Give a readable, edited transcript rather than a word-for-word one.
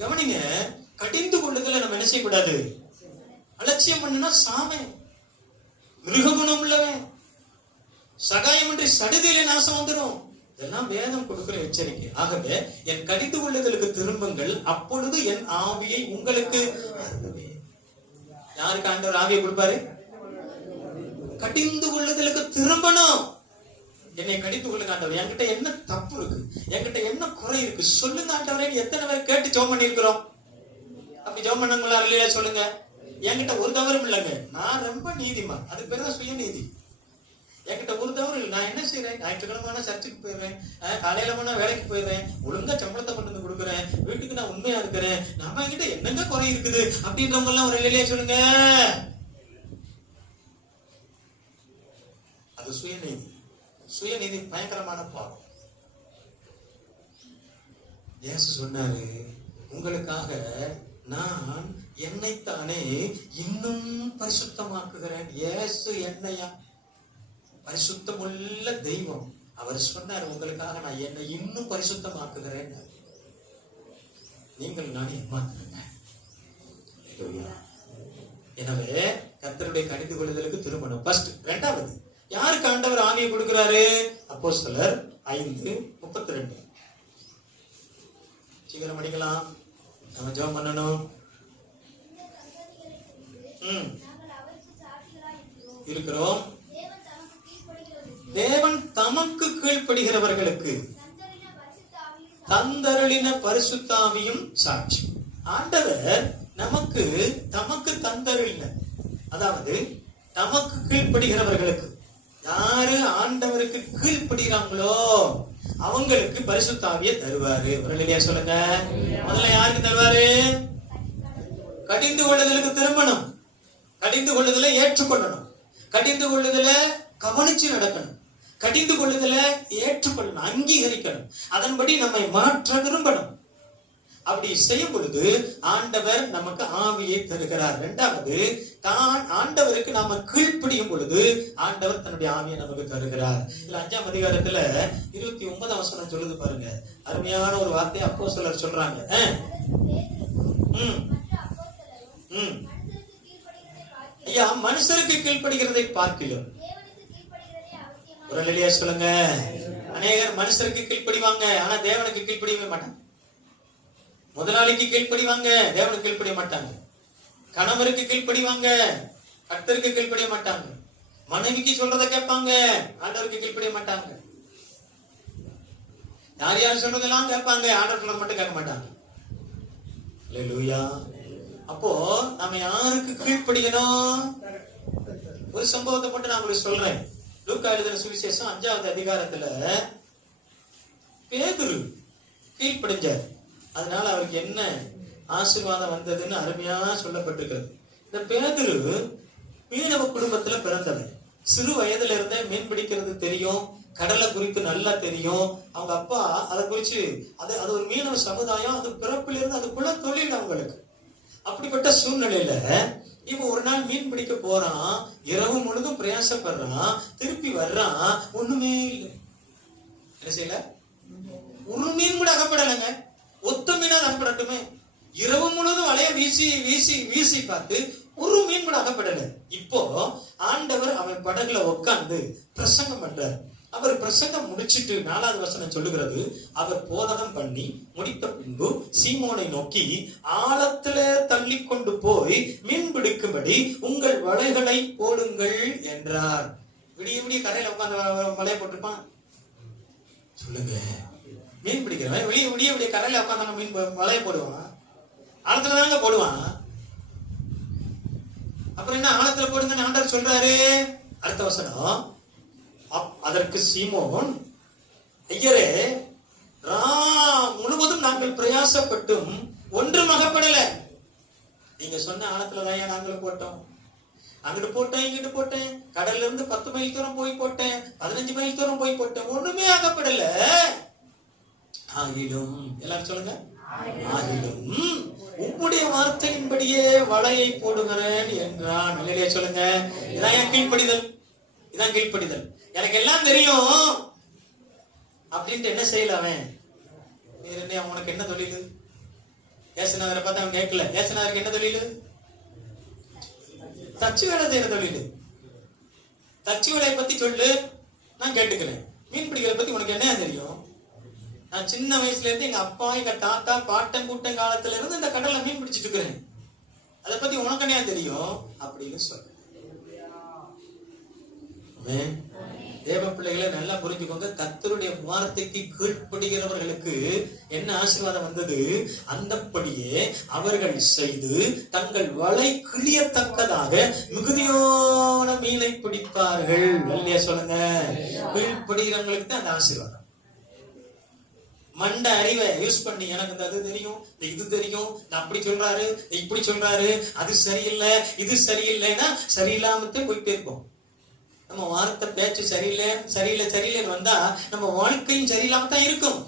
கவனிங்க, கடிந்து கொள்ளுதல நம்ம என்ன செய்யக்கூடாது, அலட்சியம் பண்ணுனா சாமே, மிருககுணம் உள்ளவன், சகாயமின்றி சடுதியிலே நாசம் வந்துடும். இதெல்லாம் வேதம் கொடுக்கிற எச்சரிக்கை. ஆகவே என் கடிந்து கொள்ளுதலுக்கு திரும்புங்கள், அப்பொழுது என் ஆவியை உங்களுக்கு அருளுவேன். யாருக்கு ஆண்டவர் ஆவியை கொடுப்பாரு? கடிந்து கொள்ளுதலுக்கு திரும்பணும். என்னை கடிந்து கொள்ளுங்க ஆண்டவர், என்கிட்ட என்ன தப்பு இருக்கு, என்கிட்ட என்ன குறை இருக்கு சொல்லுங்க ஆண்டவரே. எத்தனை பேர் கேட்டு ஜெபம் பண்ணிருக்கிறோம்? அப்படி ஜெபம் பண்ணங்களா இல்லையா சொல்லுங்க. என்கிட்ட ஒரு தவறும் இல்லைங்க, நான் ரொம்ப நீதிமான், அதுக்கு பேர் தான் சுயநீதி. என்கிட்ட ஒரு தவறு இல்லை, நான் என்ன செய்யறேன், ஞாயிற்றுக்கிழமை சர்ச்சுக்கு போயிடுறேன், காலையில போனா வேலைக்கு போயிடுறேன், ஒழுங்கா சம்பளத்தை கொண்டு வந்து கொடுக்குறேன், வீட்டுக்கு நான் உண்மையா இருக்கிறேன், நம்ம கிட்ட என்னங்க குறை இருக்குது அப்படின்றவங்க எல்லாம் ஒரு இல்லையா சொல்லுங்க. அது சுயநீதி. சுயநீதி பயங்கரமான பாவம். இயேசு சொன்னாரு, உங்களுக்காக நான் என்னைத்தானே இன்னும் பரிசுத்தமாக்குகிறேன். இயேசு என்னையா பரிசுத்தமுள்ள தெய்வம். அவர் சொன்னார், உங்களுக்காக நான் என்னை இன்னும் பரிசுத்தமாக்குகிறேன். நீங்கள் நானே ஏமாத்துறேங்க. எனவே கர்த்தருடைய கடிந்து கொள்ளுதலுக்கு திரும்பணும். ஃபர்ஸ்ட். இரண்டாவது, யாருக்கு ஆண்டவர் ஆவியை கொடுக்கிறாரு? அப்போஸ்தலர் 5:32. சீக்கிரம் படிக்கலாம், நம்ம ஜெபம் பண்ணணும். இருக்கிறோம். தேவன் தமக்கு கீழ்ப்படுகிறவர்களுக்கு தந்தருளின பரிசுத்த ஆவியும் சாட்சி. ஆண்டவர் நமக்கு தமக்கு தந்தருளின, அதாவது தமக்கு கீழ்ப்படுகிறவர்களுக்கு, யாரு ஆண்டவருக்கு கீழ்ப்படுகிறாங்களோ அவங்களுக்கு பரிசுத்த ஆவியை தருவாரு. இல்லையா சொல்லுங்க. முதல்ல யாருக்கு தருவாரு? கடிந்து கொள்ளுதலுக்கு திரும்பணும், கடிந்து கொள்ளுதலை ஏற்றுக்கொள்ளணும், கடிந்து கொள்ளுதலை கவனிச்சு நடக்கணும், கடிந்து கொள்ளுதல ஏற்றுக்கொள்ளணும், அங்கீகரிக்கணும், அதன்படி நம்மை மாற்ற விரும்பணும். அப்படி செய்யும் பொழுது ஆண்டவர் நமக்கு ஆவியை தருகிறார். இரண்டாவது, தான் ஆண்டவருக்கு நாம கீழ்ப்படியும் பொழுது ஆண்டவர் தன்னுடைய ஆவியை நமக்கு தருகிறார். இதுல 5ஆம் அதிகாரத்துல 29ஆம் வசனம் சொல்லுது பாருங்க, அருமையான ஒரு வார்த்தை அப்போஸ்தலர் சொல்றாங்க. ஐயா, மனுஷருக்கு கீழ்ப்படுகிறதை பார்க்கிறோம். ஒரு இல்லையா சொல்லுங்க. அநேகர் மனுஷருக்கு கீழ்ப்படிவாங்க, ஆனா தேவனுக்கு கீழ்ப்படியவே மாட்டாங்க. முதலாளிக்கு கீழ்ப்படிவாங்க, தேவனுக்கு கீழ்ப்படிய மாட்டாங்க. கணவருக்கு கீழ்ப்படிவாங்க, கர்த்தருக்கு கீழ்ப்படிய மாட்டாங்க. மனைவிக்கு சொல்றதை கேட்பாங்க, ஆண்டவருக்கு கீழ்ப்படிய மாட்டாங்க. யார் யார் சொல்றதெல்லாம் கேட்பாங்க, ஆண்டவர் சொல்றது மட்டும் கேட்க மாட்டாங்க. அல்லேலூயா. அப்போ நாம யாருக்கு கீழ்ப்படியணும்? ஒரு சம்பவத்தை மட்டும் நான் உங்களுக்கு சொல்றேன். லூக்கா எழுதின சுவிசேஷம் 5ஆவது அதிகாரத்துல பேதுரு கீழ்ப்படிஞ்சார், அதனால அவருக்கு என்ன ஆசீர்வாதம் வந்ததுன்னு அருமையா சொல்லப்பட்டிருக்கிறது. இந்த பேதுரு மீனவ குடும்பத்துல பிறந்தவன். சிறு வயதுல இருந்தே மீன் பிடிக்கிறது தெரியும், கடலை குறித்து நல்லா தெரியும். அவங்க அப்பா அதை குறிச்சு அது ஒரு மீனவ சமுதாயம், அது பிறப்பிலிருந்து அது குல தொழில் அவங்களுக்கு. அப்படிப்பட்ட சூழ்நிலையில இவன் ஒரு நாள் மீன் பிடிக்க போறான், இரவு முழுதும் பிரயாசப்படுறான், திருப்பி வர்றான், ஒண்ணுமே இல்லை. என்ன செய்யல? ஒரு மீன் கூட அகப்படலைங்க. ஒத்த மீனா அகப்படட்டுமே. இரவு முழுதும் வலைய வீசி வீசி வீசி பார்த்து ஒரு மீன் கூட அகப்படல. இப்போ ஆண்டவர் அவன் படகுல உட்கார்ந்து பிரசங்கம் பண்றார். அவர் பிரசங்கம் முடிச்சிட்டு 4வது வசனம் சொல்லுகிறது, அவர் போதகம் பண்ணி முடித்த பின்பு சீமோனை நோக்கி, ஆழத்துல தள்ளி கொண்டு போய் மீன் பிடிக்கும்படி உங்கள் வலைகளை போடுங்கள் என்றார். விடிய விடிய கரையில உட்காந்து வலைய போட்டிருப்பான் சொல்லுங்க. மீன் பிடிக்கிறவன் விடிய விடிய விடிய கரையில உட்காந்து மீன் வலைய போடுவான், ஆழத்துல தாங்க போடுவான். அப்புறம் என்ன ஆழத்துல போடுங்கன்னு ஆண்டவர் சொல்றாரு. அடுத்த வசனம், அதற்கு சீமோன், ஐயரே, முழுவதும் நாங்கள் பிரயாசப்பட்டும் ஒன்றும் அகப்படல. நீங்க சொன்ன ஆழத்துலதான் நாங்களும் போட்டோம், அங்கிட்டு போட்டேன் இங்கிட்டு போட்டேன், கடல்ல இருந்து 10 மைல் தூரம் போய் போட்டேன், 15 மைல் தூரம் போய் போட்டேன், ஒண்ணுமே அகப்படல. ஆகிலும், எல்லாரும் சொல்லுங்க, ஆகிலும் உம்முடைய வார்த்தையின்படியே வலையை போடுகிறேன் என்றான். இல்லையா சொல்லுங்க. இதான் என் கீழ்ப்படிதல், இதான் கீழ்ப்படிதல். எனக்கு எல்லாம் தெரியும் அப்படின்ட்டு என்ன செய்யல அவன். உனக்கு என்ன தொழில், ஏசுநாதரை பார்த்து அவன் கேட்கல. ஏசுநாதருக்கு என்ன தொழில்? தச்சு வேலை செய்யற தொழில். தச்சு வேலையை பத்தி சொல்லு, நான் கேட்டுக்கிறேன். மீன் பிடிக்கிற பத்தி உனக்கு என்ன தெரியும்? நான் சின்ன வயசுல இருந்து எங்க அப்பா எங்க தாத்தா பாட்டன் கூட்டம் காலத்துல இருந்து இந்த கடல்ல மீன் பிடிச்சிட்டு இருக்கிறேன். அதை பத்தி உனக்கு என்ன தெரியும் அப்படின்னு சொல்றேன். தேவ பிள்ளைகளை நல்லா புரிஞ்சுக்கோங்க. கர்த்தருடைய வார்த்தைக்கு கீழ்ப்படுகிறவர்களுக்கு என்ன ஆசீர்வாதம் வந்தது? அந்தப்படியே அவர்கள் செய்து தங்கள் வலை கிழியத்தக்கதாக மிகுதியான மீனை பிடிப்பார்கள். இல்லையா சொல்லுங்க? கீழ்ப்படுகிறவங்களுக்கு தான் அந்த ஆசீர்வாதம். மண்ட அறிவை யூஸ் பண்ணி எனக்கு அது தெரியும், இது தெரியும், அப்படி சொல்றாரு, இப்படி சொல்றாரு, அது சரியில்லை, இது சரியில்லைன்னா சரியில்லாமத்தே போயிட்டே இருப்போம். நம்ம வார்த்தை பேச்சு சரியில்லைன்னு வந்தா நம்ம வாழ்க்கையும் சரியில்லாம தான் இருக்கும்.